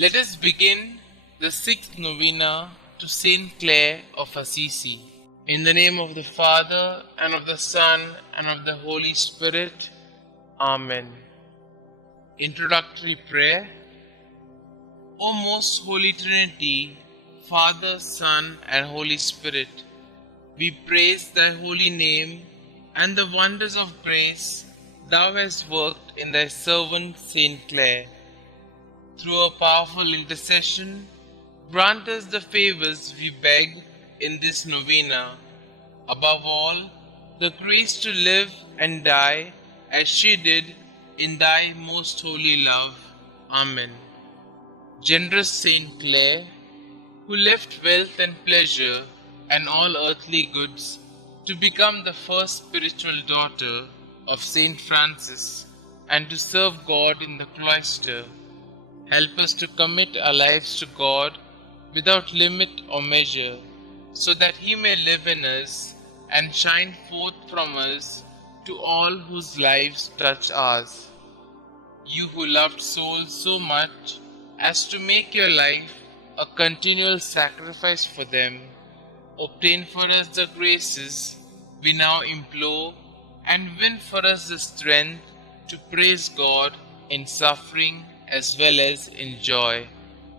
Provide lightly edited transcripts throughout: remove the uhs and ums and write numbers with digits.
Let us begin the sixth novena to St Clare of Assisi. In the name of the Father, and of the Son, and of the Holy Spirit. Amen. Introductory Prayer. O most Holy Trinity, Father, Son, and Holy Spirit, we praise thy holy name and the wonders of grace thou hast worked in thy servant St Clare. Through a powerful intercession, grant us the favors we beg in this novena. Above all, the grace to live and die as she did in thy most holy love. Amen. Generous St Clare, who left wealth and pleasure and all earthly goods to become the first spiritual daughter of St Francis and to serve God in the cloister, help us to commit our lives to God without limit or measure, so that He may live in us and shine forth from us to all whose lives touch ours. You who loved souls so much as to make your life a continual sacrifice for them, obtain for us the graces we now implore and win for us the strength to praise God in suffering as well as in joy.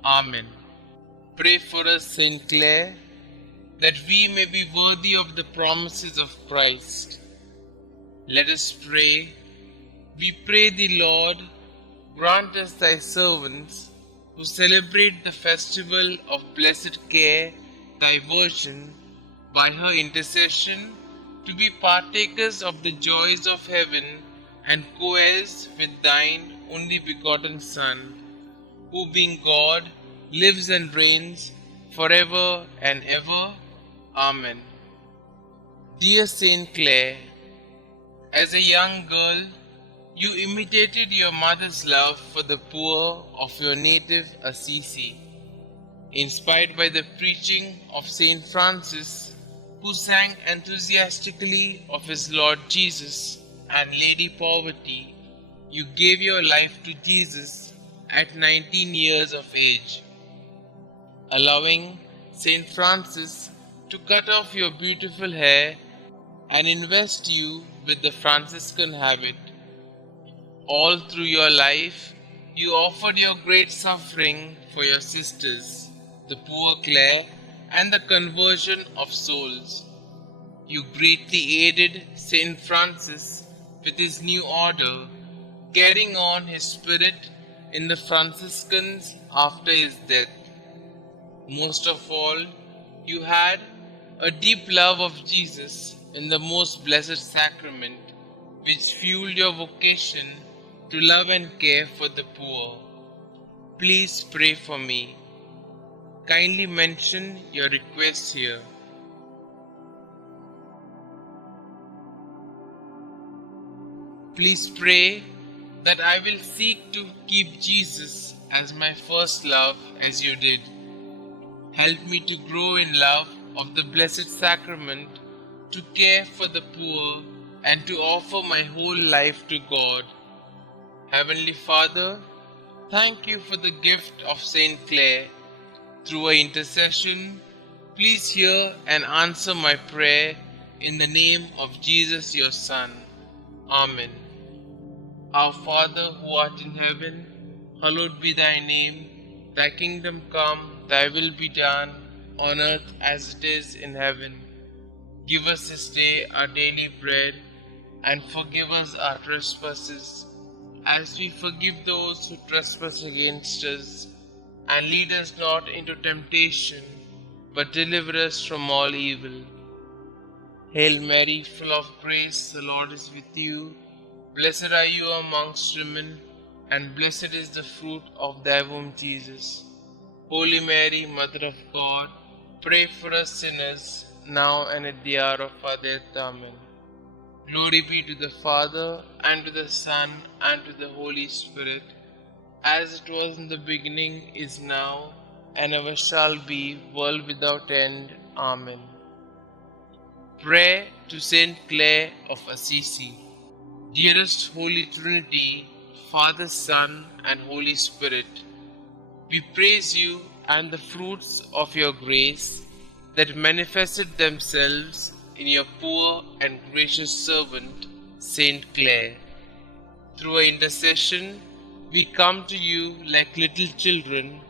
Amen. Pray for us, St. Clare, that we may be worthy of the promises of Christ. Let us pray. We pray thee, Lord, grant us thy servants, who celebrate the festival of blessed care, thy Virgin, by her intercession, to be partakers of the joys of heaven and co-heirs with thine only begotten Son, who being God, lives and reigns forever and ever. Amen. Dear St. Clare, as a young girl, you imitated your mother's love for the poor of your native Assisi. Inspired by the preaching of St. Francis, who sang enthusiastically of his Lord Jesus and Lady Poverty, you gave your life to Jesus at 19 years of age, allowing St. Francis to cut off your beautiful hair and invest you with the Franciscan habit. All through your life, you offered your great suffering for your sisters, the poor Clare, and the conversion of souls. You greatly aided St. Francis with his new order, carrying on his spirit in the Franciscans after his death. Most of all, you had a deep love of Jesus in the most blessed sacrament, which fueled your vocation to love and care for the poor. Please pray for me. Kindly mention your requests here. Please pray that I will seek to keep Jesus as my first love as you did. Help me to grow in love of the Blessed Sacrament, to care for the poor, and to offer my whole life to God. Heavenly Father, thank you for the gift of St. Clare. Through her intercession, please hear and answer my prayer in the name of Jesus your Son. Amen. Our Father who art in heaven, hallowed be thy name. Thy kingdom come, thy will be done, on earth as it is in heaven. Give us this day our daily bread, and forgive us our trespasses, as we forgive those who trespass against us. And lead us not into temptation, but deliver us from all evil. Hail Mary, full of grace, the Lord is with you. Blessed are you amongst women, and blessed is the fruit of thy womb, Jesus. Holy Mary, Mother of God, pray for us sinners, now and at the hour of our death. Amen. Glory be to the Father, and to the Son, and to the Holy Spirit, as it was in the beginning, is now, and ever shall be, world without end. Amen. Prayer to St Clare of Assisi. Dearest Holy Trinity, Father, Son, and Holy Spirit, We praise you and the fruits of your grace that manifested themselves in your poor and gracious servant, St. Clare. Through our intercession, we come to you like little children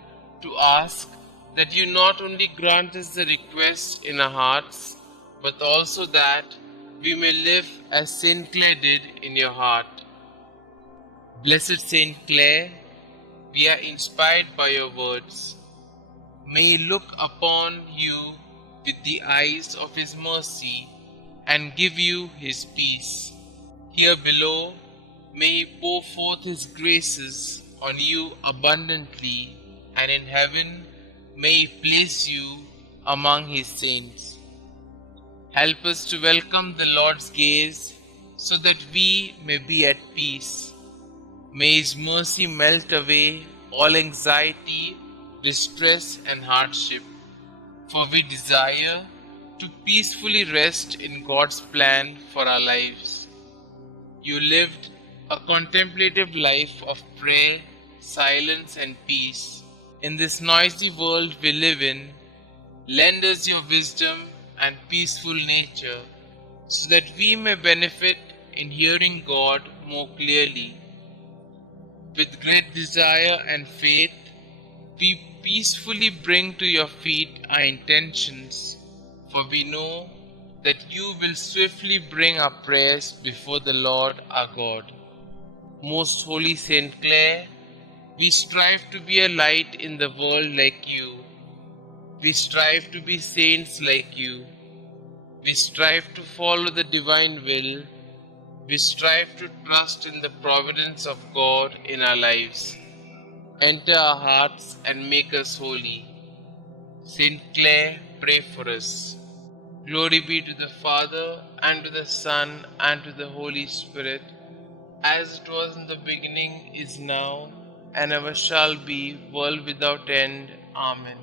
to ask that you not only grant us the request in our hearts, but also that we may live as St. Clare did in your heart. Blessed St. Clare, we are inspired by your words. May he look upon you with the eyes of his mercy and give you his peace. Here below, may he pour forth his graces on you abundantly, and in heaven may he place you among his saints. Help us to welcome the Lord's gaze so that we may be at peace. May his mercy melt away all anxiety, distress, and hardship, for we desire to peacefully rest in God's plan for our lives. You lived a contemplative life of prayer, silence, and peace. In this noisy world we live in, lend us your wisdom and peaceful nature, so that we may benefit in hearing God more clearly. With great desire and faith, we peacefully bring to your feet our intentions, for we know that you will swiftly bring our prayers before the Lord our God. Most Holy St. Clare, we strive to be a light in the world like you. We strive to be saints like you. We strive to follow the divine will. We strive to trust in the providence of God in our lives. Enter our hearts and make us holy. St. Clare, pray for us. Glory be to the Father, and to the Son, and to the Holy Spirit, as it was in the beginning, is now, and ever shall be, world without end. Amen.